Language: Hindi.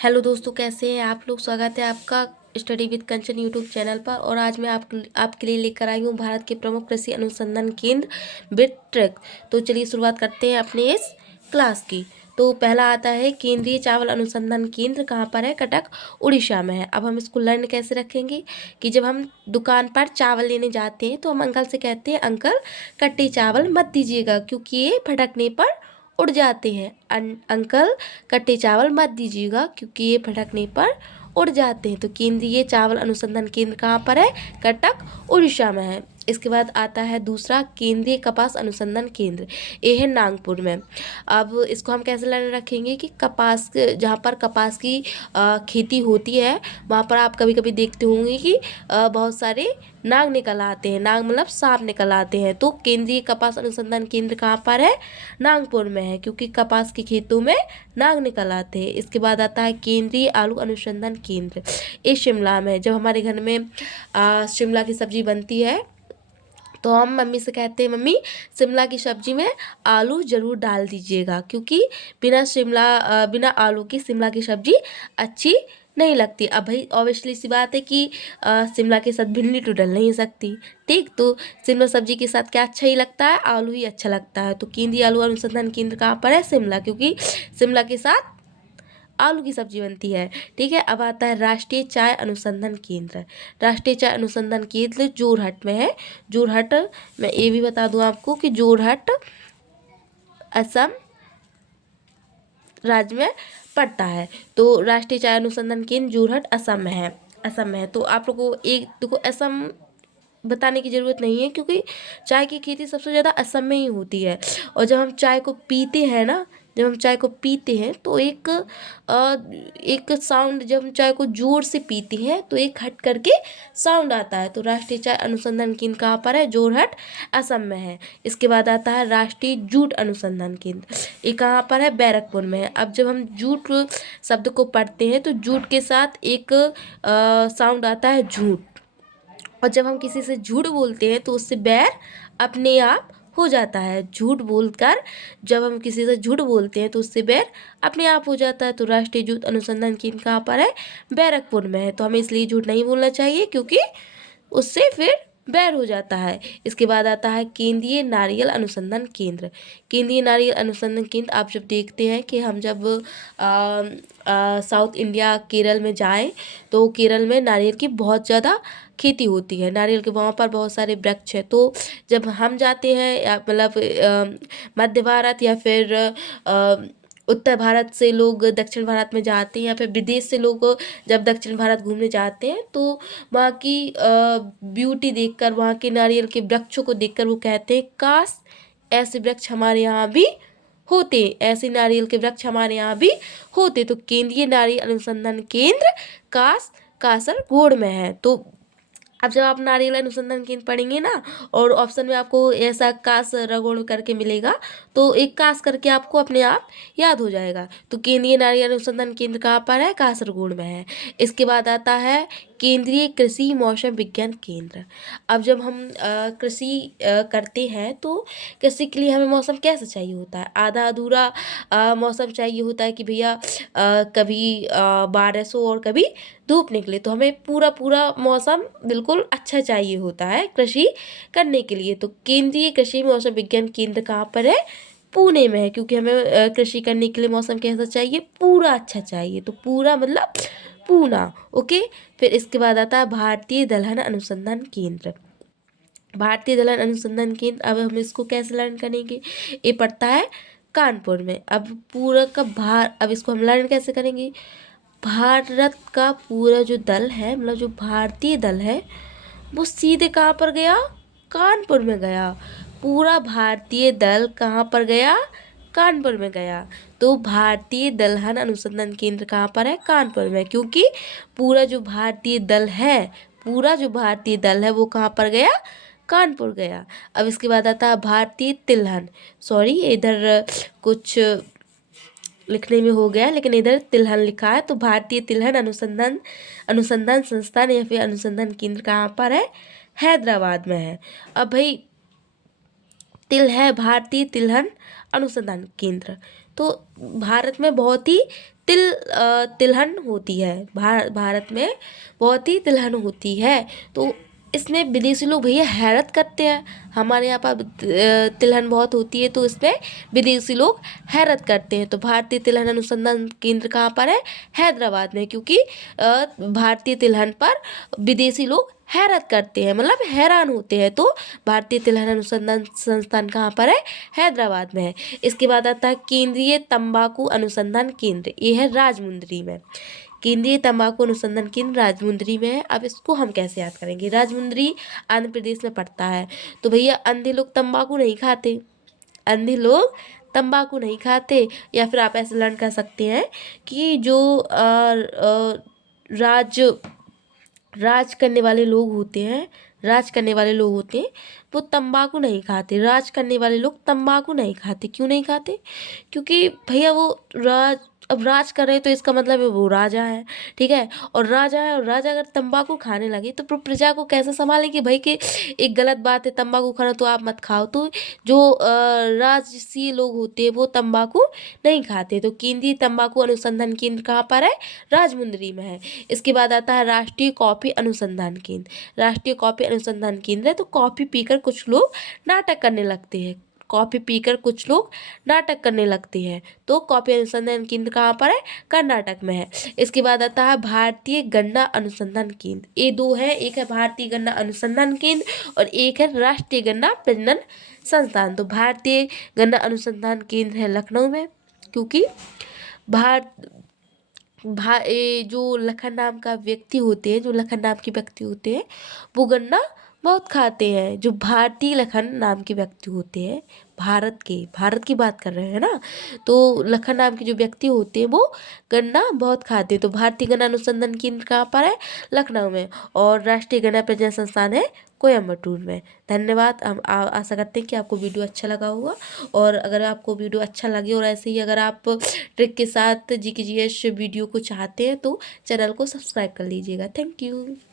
हेलो दोस्तों, कैसे हैं आप लोग। स्वागत है आपका study with Kanchan YouTube channel पर। और आज मैं आपके लिए लेकर आई हूँ भारत के प्रमुख कृषि अनुसंधान केंद्र बिट्रेक। तो चलिए शुरुआत करते हैं अपने इस क्लास की। तो पहला आता है केंद्रीय चावल अनुसंधान केंद्र। कहाँ पर है? कटक, उड़ीसा में है। अब हम इसको लर्न कैसे रखेंगे कि जब हम दुकान पर चावल लेने जाते हैं तो हम अंकल से कहते हैं, अंकल कट्टे चावल मत दीजिएगा क्योंकि ये फटकने पर उड़ जाते हैं। अंकल कट्टे चावल मत दीजिएगा क्योंकि ये फटकने पर उड़ जाते हैं। तो केंद्रीय चावल अनुसंधान केंद्र कहाँ पर है? कटक, उड़ीसा में है। इसके बाद आता है दूसरा केंद्रीय कपास अनुसंधान केंद्र। ये है नागपुर में। अब इसको हम कैसे लर्न रखेंगे कि कपास, जहाँ पर कपास की खेती होती है वहाँ पर आप कभी कभी देखते होंगे कि बहुत सारे नाग निकल आते हैं। नाग मतलब सांप निकल आते हैं। तो केंद्रीय कपास अनुसंधान केंद्र कहाँ पर है? नागपुर में है, क्योंकि कपास के खेतों में नाग निकल आते हैं। इसके बाद आता है केंद्रीय आलू अनुसंधान केंद्र। ये शिमला में है। जब हमारे घर में शिमला की सब्जी बनती है तो हम मम्मी से कहते हैं, मम्मी शिमला की सब्जी में आलू ज़रूर डाल दीजिएगा क्योंकि बिना आलू की शिमला की सब्जी अच्छी नहीं लगती। अब भाई ऑब्वियसली सी बात है कि शिमला के साथ भिंडी तो डल नहीं सकती। ठीक, तो शिमला सब्जी के साथ क्या अच्छा ही लगता है? आलू ही अच्छा लगता है। तो केंद्रीय आलू अनुसंधान केंद्र कहाँ पर है? शिमला, क्योंकि शिमला के साथ आलू की सब्जी बनती है। ठीक है। अब आता है राष्ट्रीय चाय अनुसंधान केंद्र। राष्ट्रीय चाय अनुसंधान केंद्र जोरहट में है। जोरहट, मैं ये भी बता दूं आपको कि जोरहट असम राज्य में पड़ता है। तो राष्ट्रीय चाय अनुसंधान केंद्र जोरहट असम में है। असम में है। तो आप लोगों को एक देखो असम बताने की ज़रूरत नहीं है क्योंकि चाय की खेती सबसे ज़्यादा असम में ही होती है। और जब हम चाय को पीते हैं ना, जब हम चाय को पीते हैं तो एक साउंड, जब हम चाय को जोर से पीते हैं तो एक हट करके साउंड आता है। तो राष्ट्रीय चाय अनुसंधान केंद्र कहाँ पर है? जोरहट, असम में है। इसके बाद आता है राष्ट्रीय जूट अनुसंधान केंद्र। ये कहाँ पर है? बैरकपुर में है। अब जब हम जूट शब्द को पढ़ते हैं तो जूट के साथ एक साउंड आता है झूठ। और जब हम किसी से झूठ बोलते हैं तो उससे बैर अपने आप हो जाता है। झूठ बोलकर जब हम किसी से झूठ बोलते हैं तो उससे बैर अपने आप हो जाता है। तो राष्ट्रीय जूट अनुसंधान केंद्र कहाँ पर है? बैरकपुर में है। तो हमें इसलिए झूठ नहीं बोलना चाहिए क्योंकि उससे फिर बैर हो जाता है। इसके बाद आता है केंद्रीय नारियल अनुसंधान केंद्र। केंद्रीय नारियल अनुसंधान केंद्र, आप जब देखते हैं कि हम जब साउथ इंडिया केरल में जाएं तो केरल में नारियल की बहुत ज़्यादा खेती होती है। नारियल के वहाँ पर बहुत सारे वृक्ष हैं। तो जब हम जाते हैं या मतलब मध्य भारत या फिर उत्तर भारत से लोग दक्षिण भारत में जाते हैं या फिर विदेश से लोग जब दक्षिण भारत घूमने जाते हैं तो वहाँ की ब्यूटी देखकर, वहाँ के नारियल के वृक्षों को देखकर वो कहते हैं, काश ऐसे वृक्ष हमारे यहाँ भी होते, ऐसे नारियल के वृक्ष हमारे यहाँ भी होते। तो केंद्रीय नारियल अनुसंधान केंद्र कासरगोड में है। तो अब जब आप नारियल अनुसंधान केंद्र पढ़ेंगे ना और ऑप्शन में आपको ऐसा कासरगोड करके मिलेगा तो एक कास करके आपको अपने आप याद हो जाएगा। तो केंद्रीय नारियल अनुसंधान केंद्र कहाँ पर है? कासरगोड में है। इसके बाद आता है केंद्रीय कृषि मौसम विज्ञान केंद्र। अब जब हम कृषि करते हैं तो कृषि के लिए हमें मौसम कैसा चाहिए होता है? आधा अधूरा मौसम चाहिए होता है कि भैया कभी बारिश हो और कभी धूप निकले। तो हमें पूरा पूरा मौसम बिल्कुल अच्छा चाहिए होता है कृषि करने के लिए। तो केंद्रीय कृषि मौसम विज्ञान केंद्र कहाँ पर है? पुणे में है, क्योंकि हमें कृषि करने के लिए मौसम कैसा चाहिए? पूरा अच्छा चाहिए। तो पूरा मतलब पूना। ओके। फिर इसके बाद आता है भारतीय दलहन अनुसंधान केंद्र। भारतीय दलहन अनुसंधान केंद्र, अब हम इसको कैसे लर्न करेंगे? ये पड़ता है कानपुर में। अब पूरा का अब इसको हम लर्न कैसे करेंगे? भारत का पूरा जो दल है, मतलब जो भारतीय दल है, वो सीधे कहाँ पर गया? कानपुर में गया। पूरा भारतीय दल कहाँ पर गया? कानपुर में गया। तो भारतीय दलहन अनुसंधान केंद्र कहाँ पर है? कानपुर में, क्योंकि पूरा जो भारतीय दल है, पूरा जो भारतीय दल है वो कहाँ पर गया? कानपुर गया। अब इसके बाद आता है भारतीय तिलहन, सॉरी इधर कुछ लिखने में हो गया लेकिन इधर तिलहन लिखा है। तो भारतीय तिलहन अनुसंधान संस्थान या फिर अनुसंधान केंद्र कहाँ पर है? हैदराबाद में है। अब भाई तिल है भारतीय तिलहन अनुसंधान केंद्र। तो भारत में बहुत ही तिलहन होती है। भारत में बहुत ही तिलहन होती है। तो इसमें विदेशी लोग भैया हैरत करते हैं। हमारे यहाँ पर तिलहन बहुत होती है, तो इसमें विदेशी लोग हैरत करते हैं। तो भारतीय तिलहन अनुसंधान केंद्र कहाँ पर है? हैदराबाद में। क्योंकि भारतीय तिलहन पर विदेशी लोग हैरत करते हैं, मतलब हैरान होते हैं। तो भारतीय तिलहन अनुसंधान संस्थान कहाँ पर है? हैदराबाद में है। इसके बाद आता है केंद्रीय तंबाकू अनुसंधान केंद्र, ये है राजमुंदरी में। केंद्रीय तंबाकू अनुसंधान केंद्र राजमुंदरी में है। अब इसको हम कैसे याद करेंगे? राजमुंदरी आंध्र प्रदेश में पड़ता है। तो भैया अंधे लोग तंबाकू नहीं खाते, अंधे लोग तंबाकू नहीं खाते। या फिर आप ऐसे लर्न कर सकते हैं कि जो राज करने वाले लोग होते हैं, वो तंबाकू नहीं खाते। राज करने वाले लोग तंबाकू नहीं खाते। क्यों नहीं खाते? क्योंकि भैया वो अब राज कर रहे हैं, तो इसका मतलब है वो राजा है, ठीक है। और राजा है, और राजा अगर तंबाकू खाने लगे तो प्रजा को कैसे संभालेंगे भाई? कि एक गलत बात है तंबाकू खाना, तो आप मत खाओ। तो जो राजसी लोग होते हैं वो तंबाकू नहीं खाते। तो केंद्रीय तंबाकू अनुसंधान केंद्र कहाँ पर है? राजमुंदरी में है। इसके बाद आता है राष्ट्रीय कॉफी अनुसंधान केंद्र। राष्ट्रीय कॉफी अनुसंधान केंद्र है। तो कॉफी पीकर कुछ लोग नाटक करने लगते हैं। कॉफी पीकर कुछ लोग नाटक करने लगते हैं। तो कॉफी अनुसंधान केंद्र कहाँ पर है? कर्नाटक में है। इसके बाद आता है भारतीय गन्ना अनुसंधान केंद्र। ये दो है, एक है भारतीय गन्ना अनुसंधान केंद्र और एक है राष्ट्रीय गन्ना प्रजनन संस्थान। तो भारतीय गन्ना अनुसंधान केंद्र है लखनऊ में। क्योंकि जो लखन नाम का व्यक्ति होते हैं, वो गन्ना बहुत खाते हैं। जो भारतीय लखन नाम के व्यक्ति होते हैं, भारत की बात कर रहे हैं ना, तो लखन नाम के जो व्यक्ति होते हैं वो गन्ना बहुत खाते हैं। तो भारतीय गन्ना अनुसंधान केंद्र कहाँ पर है? लखनऊ में। और राष्ट्रीय गन्ना प्रजनन संस्थान है कोयम्बटूर में। धन्यवाद। हम आशा करते हैं कि आपको वीडियो अच्छा लगा होगा। और अगर आपको वीडियो अच्छा लगे और ऐसे ही अगर आप ट्रिक के साथ GK GS वीडियो को चाहते हैं तो चैनल को सब्सक्राइब कर लीजिएगा। Thank you.